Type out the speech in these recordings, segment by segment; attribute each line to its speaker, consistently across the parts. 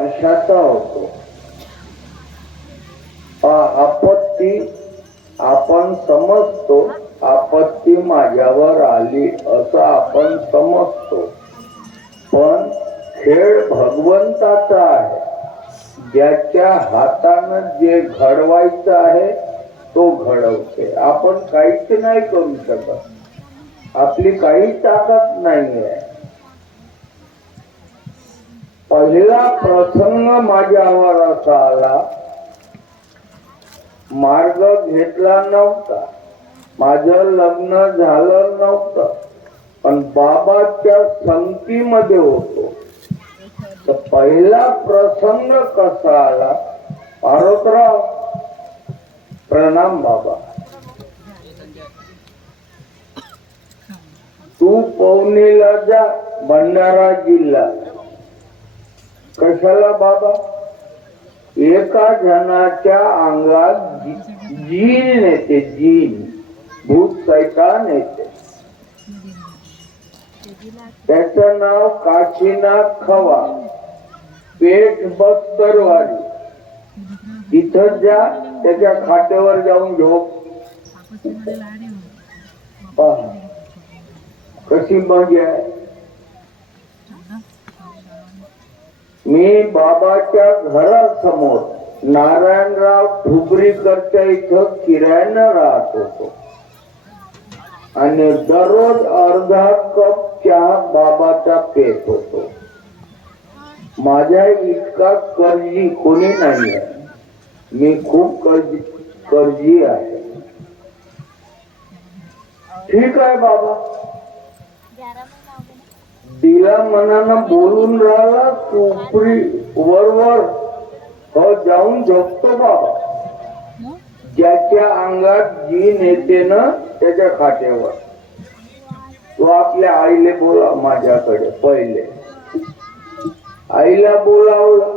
Speaker 1: वर्षाचा होतो. आपत्ती आपण समजतो आपत्ती माझ्यावर आली असं आपण समजतो. पण खेळ भगवंताचा आहे. ज्याच्या हातानं जे घडवायचं आहे तो घडवते. आपण काहीच नाही करू शकत. आपली काही ताकद नाही आहे पहिला प्रसंग माझ्यावर असा आला. मार्ग घेतला नव्हता. माझं लग्न झालं नव्हतं. पण बाबाच्या संगतीमध्ये होतो. तर पहिला प्रसंग कसा आला? पारोतराव. प्रणाम बाबा. तू पवनीला जा भंडारा जिल्हा कशाला बाबा? एका जणाच्या अंगात जी- जीन येते जीन. भूत सैतान येते त्याचं नाव काशीनाथ खवा. पेठ बस्तरवाडी. तिथं जा त्याच्या खात्यावर जाऊन झोप. कशी मजा आहे. मी बाबाच्या घरासमोर नारायणराव ठुबरीकरच्या इथं किरायनं राहत होतो. आणि दररोज अर्धा कप चहा बाबाचा पेत होतो. माझ्या इतका कर्जी कोणी नाही आहे. मी खूप कर्जी कर्जी आहे. ठीक आहे बाबा. दिला मनानं बोलून राहिला की वर वरवर. हो जाऊन झोपतो बाबा. ज्याच्या अंगात जी नेते ना त्याच्या खात्यावर तो आपल्या आईले बोला माझ्याकडे पहिले. आईला बोलावलं.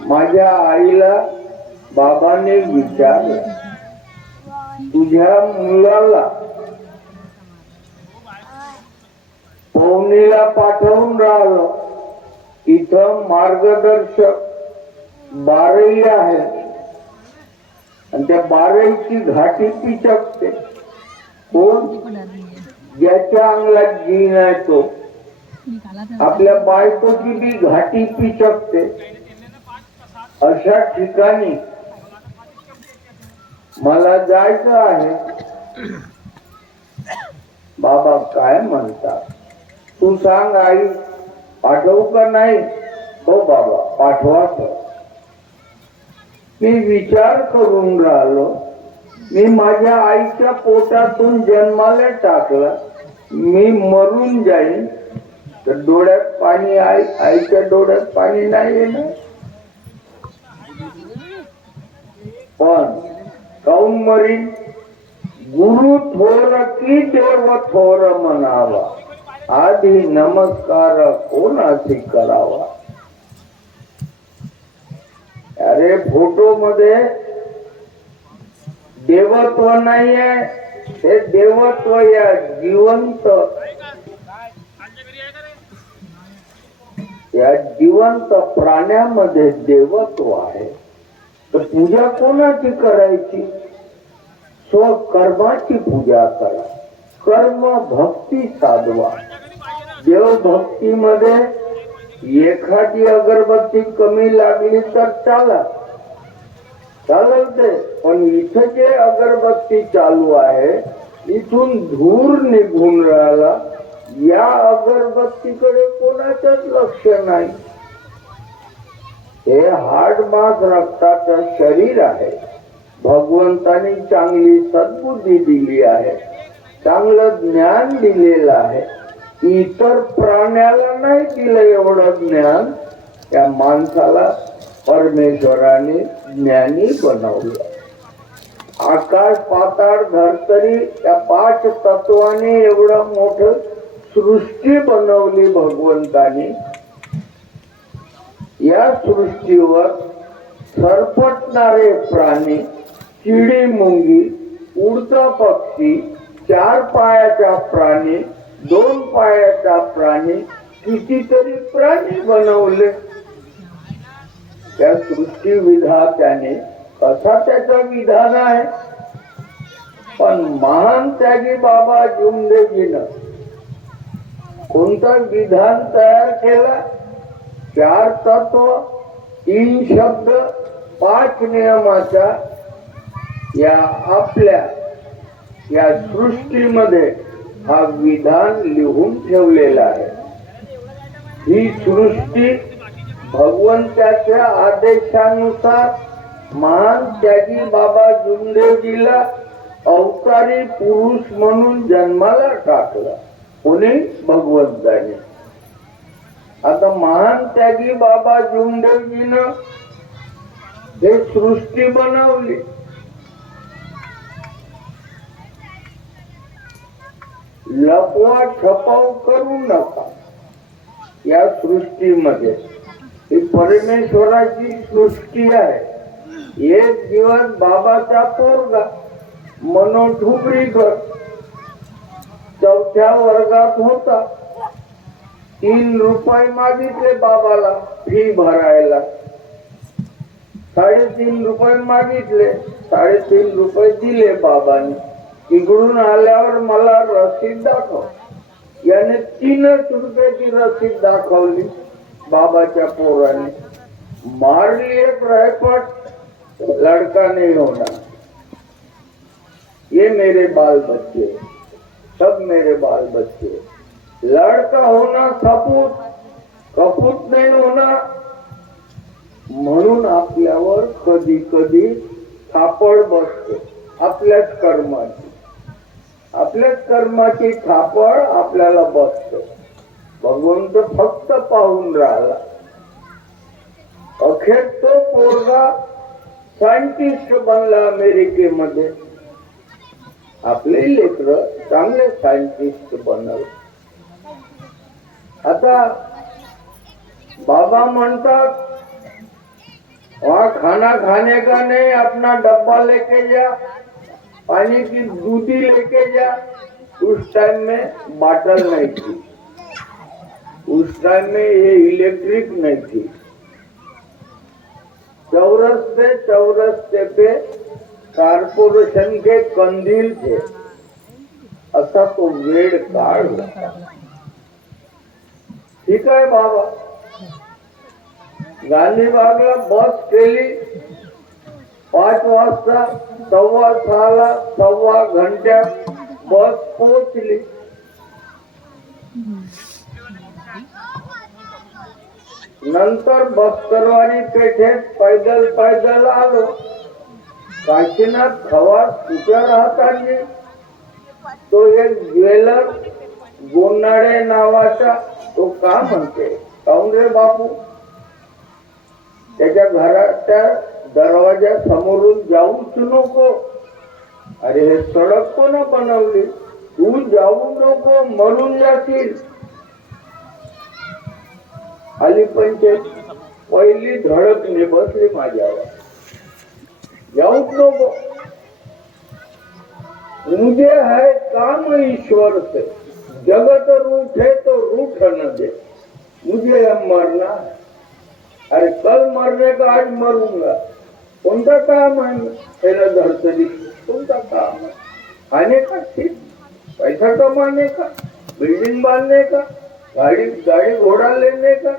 Speaker 1: माझ्या आईला बाबाने विचारलं. तुझ्या मुलाला पवनीला पाठवून राहिलं इथं मार्गदर्शक बारई आहे आणि त्या बारईची घाटी पिचकते. कोण? ज्याच्या अंगलात जीन आहे तो. आपल्या बायकोची बी घाटी पिचकते. अशा ठिकाणी मला जायचं आहे. बाबा काय म्हणतात? तू सांग आई पाठवू का नाही? हो बाबा पाठवाच मी विचार करून राहिलो. मी माझ्या आईच्या पोटातून जन्माला टाकला. मी मरून जाईन. तर डोळ्यात पाणी आई आईच्या डोळ्यात पाणी नाही येणार पण काऊन मरीन? गुरु थोर की देव थोर म्हणावा. आधी नमस्कार कोणाशी करावा? अरे फोटो मध्ये देवत्व नाहीये ते देवत्व या जिवंत. या जिवंत प्राण्यामध्ये देवत्व आहे. तर पूजा कोणाची करायची? स्वकर्माची पूजा करा. कर्म भक्ती साधवा. देवभक्तीमध्ये एखादी अगरबत्ती कमी लागली तर चाला. चालेल ते. पण इथं जे अगरबत्ती चालू आहे इथून धूर निघून राहिला. या अगरबत्तीकडे कोणाचंच लक्ष नाही. हे हाड मास रक्ताचं शरीर आहे. भगवंतानी चांगली सद्बुद्धी दिली आहे. चांगलं ज्ञान दिलेलं आहे. इतर प्राण्याला नाही दिलं एवढं ज्ञान. त्या माणसाला परमेश्वराने ज्ञानी बनवलं. आकाश पाताळ धरतरी त्या पाच तत्वाने एवढं मोठ सृष्टी बनवली भगवंताने. या सृष्टीवर सरपटणारे प्राणी चिडी मुंगी उडता पक्षी चार पायाच्या प्राणी दोन पायाचा प्राणी कितीतरी प्राणी बनवले. त्या सृष्टी विधात्याने कसा त्याचा विधान आहे? पण महान त्यागी बाबा जुमदेजीनं कोणतं विधान तयार केला? चार तत्व तीन शब्द पाच नियमाच्या या आपल्या या सृष्टीमध्ये हा विधान लिहून ठेवलेला आहे. ही सृष्टी भगवंताच्या आदेशानुसार महान त्यागी बाबा जुमदेवजीला अवतारी पुरुष म्हणून जन्माला टाकला. कोणी? भगवंताने. आता महान त्यागी बाबा जुमदेवजीनं हे सृष्टी बनवली. लपवा छपाव करू नका. या सृष्टीमध्ये ही परमेश्वराची सृष्टी आहे. एक दिवस बाबाचा पोरगा मनोठुबरीकर चौथ्या वर्गात होता. तीन रुपये मागितले बाबाला फी भरायला. साडेतीन रुपये मागितले साडेतीन रुपये दिले बाबाने. इकडून आल्यावर मला रसीद दाखव. याने तीनच रुपयाची रसीद दाखवली. बाबाच्या पोराने. मारली एक रायपट लड़का नहीं होना ये मेरे बाल बच्चे सब मेरे बाल बच्चे लड़का होना सपूत कपूत नहीं होना म्हणून आपल्यावर कधी कधी सापड बसते. आपल्याच कर्माची आपल्याच कर्माची थापड आपल्याला बसते. भगवंत फक्त पाहून राहिला. अखेर तो पोरगा सायंटिस्ट बनला अमेरिकेमध्ये. आपले लेकर चांगले सायंटिस्ट बनल. आता बाबा म्हणतात वहाँ खाना खाने का नहीं? अपना डब्बा लेके जा. पानी की दूधी लेके जा। उस टाइम में बाटल नहीं थी। उस टाइम में ये इलेक्ट्रिक नहीं थी। चौरस्ते चौरस्ते पे कारपोरेशन के कंदील थे। असा तो काळ होता। ठीक आहे बाबा। गांधीबागला बस केली। पाच वाजता सव्वा सहाला सव्वा घंट्यात बस पोहोचली. नंतर बस्तरवाडी पेठेत पैदल पैदल आलो. काशीनाथ खवास उभ्या राहतानी? तो एक ज्वेलर गोनाडे नावाचा तो का म्हणते? काऊन रे बापू? त्याच्या घराच्या दरवाजा समोरून जाऊच नको. अरे हे सडक कोण बनवली? तू जाऊ नको मरून जातील आली पंचायत पहिली धडक बसली माझ्यावर. जाऊच नको. मुझे है काम ईश्वर से. जगत रूठे तो रूठ न दे. मुझे अब मरना है अरे कल मरने का आज मरूंगा. कोणता काम आहे? त्याला कोणता काम आहे? खाने का ठीक? पैसा कमाने का? बिल्डिंग बांधणे का? गाड़ी गाड़ी घोड़ा लेने का?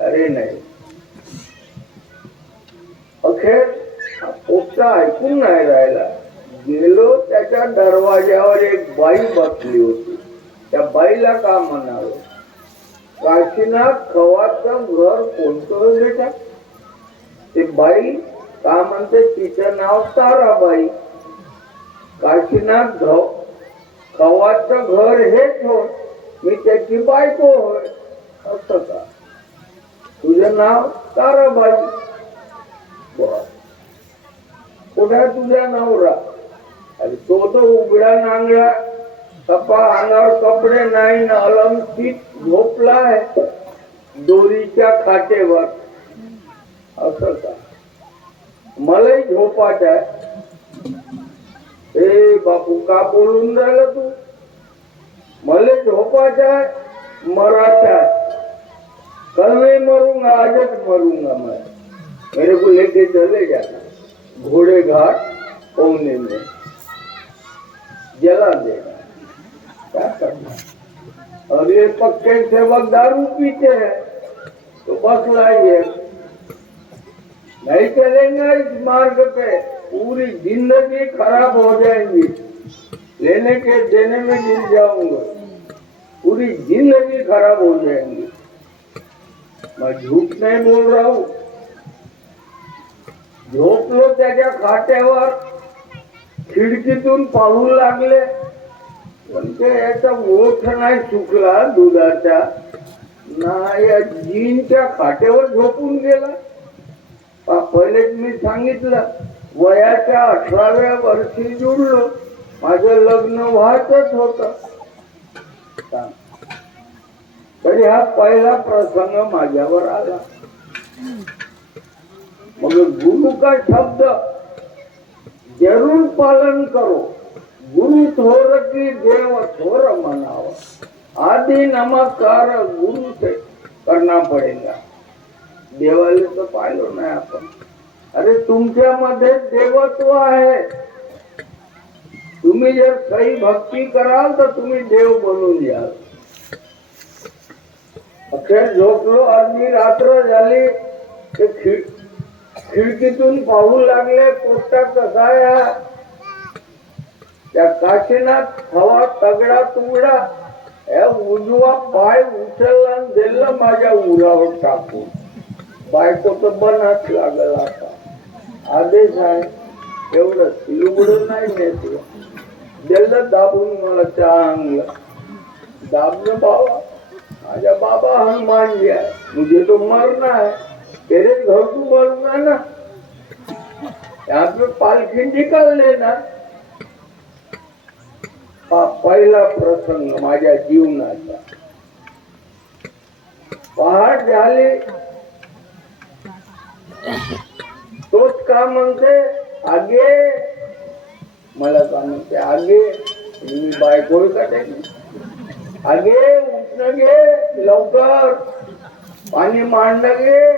Speaker 1: अरे नाही. अखेर पोपटा ऐकून नाही राहिला. गेलो त्याच्या दरवाज्यावर एक बाई बसली होती. त्या बाईला का म्हणावं? काशीनाथ खवाचं घर कोणतं हो बेटा? ते बाई का म्हणते तिचं नाव ताराबाई काशीनाथ घव खवाचं घर हेच हो मी त्याची बायको होय. असं का? तुझं नाव ताराबाई बर. तुझा नवरा. अरे तो तो उघडा नांगडा सपा अंगावर कपडे नाही ना अलंकित झोपला आहे. दोरीच्या खाटेवर. असं का मलाही झोपाट आहे. ए बापू का बोलून राहिला तू? मला झोपाट आहे. मराठा कल नहीं मरूंगा आजच मरूंगा मैं मेरे को लेके चले जाना घोड़े घाट पौने में. जला देना क्या करना और ये पक्के सेवक दारू पीते हैं. तो बस लाइए. नहीं चलेंगे इस मार्ग पे पूरी जिंदगी खराब हो जाएंगी। लेने के देने में गिर हो जाऊंगा पूरी जिंदगी खराब हो जाएंगी। मैं झूठ नाही बोल रहा हूं। झोपलो त्याच्या खाट्यावर। खिडकीतून पाहू लागले। पण ते याचा ओठ नाही सुकला दुधाचा. ना या जीनच्या खाट्यावर झोपून गेला. पहिलेच मी सांगितलं वयाच्या अठराव्या वर्षी जुळलो माझं लग्न व्हायचंच होत. तरी हा पहिला प्रसंग माझ्यावर आला. मग गुरु का शब्द जरूर पालन करो. गुरु थोर की देव थोर मनाव आदि नमस्कार गुरु से करना पडेगा देवाला तर पाहिलो नाही आपण. अरे तुमच्यामध्ये देवत्व आहे. तुम्ही जर काही भक्ती कराल तर तुम्ही देव बनून याल. अखेर झोपलो अर्धी रात्र झाली. ते खिड खिडकीतून पाहू लागले पोटा कसा आहे हा? त्या काशीनाथ हवा तगडा तुगडा. या उजवा पाय उचलला दिलं माझ्या उरावर टाकून. बायको तर बनाच लागल आता. आदेश आहे एवढंच. लुगडून नाही नेतलं दिलं दाबून मला त्या चांगलं. दाबलं बाबा. माझ्या बाबा हनुमान जी आहे. मुझे तो मरना है. तेरे घर को मरूंगा ना. यहाँ पे पालखी निकाल लेना हा पहिला प्रसंग माझ्या जीवनाचा. पहाट झाले तोच का म्हणते? आगे. मला का म्हणते? आगे. मी बायकोळ का आगे उठणं घे लवकर. पाणी मांडणं घे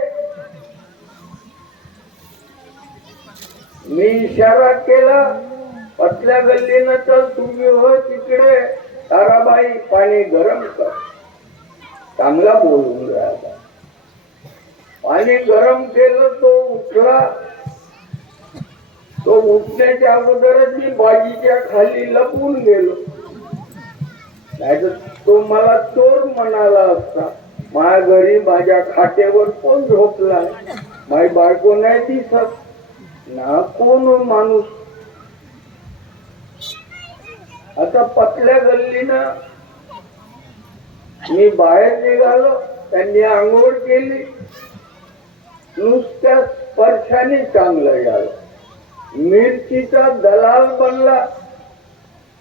Speaker 1: मी इशारा केला. पतल्या गल्लीनं चल तुम्ही हो तिकडे. ताराबाई पाणी गरम कर. चांगला बोलून राहिला. पाणी गरम केलं तो उठला. तो उठण्याच्या अगोदरच मी बाजीच्या खाली लपून गेलो. नाहीतर तो मला चोर म्हणाला असता. माझ्या घरी माझ्या खात्यावर कोण झोपला? माझी बायको नाही दिसत. ना कोण माणूस? आता पतल्या गल्लीनं मी बाहेर निघालो. त्यांनी आंघोळ केली. नुसत्या स्पर्शाने चांगलं झालं मिरचीचा दलाल बनला.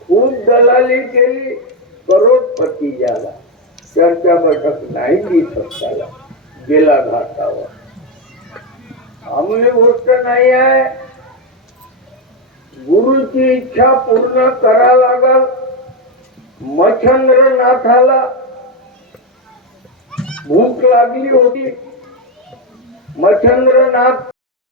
Speaker 1: खूप दलाली केली करोडपती झाला चर्चा बैठक नाही दिसत त्याला गेला घाटावर. आमली गोष्ट नाही आहे. गुरुची इच्छा पूर्ण करा लागल. मच्छंद्रनाथाला भूक लागली होती. મચ્છન્દ્રનાથ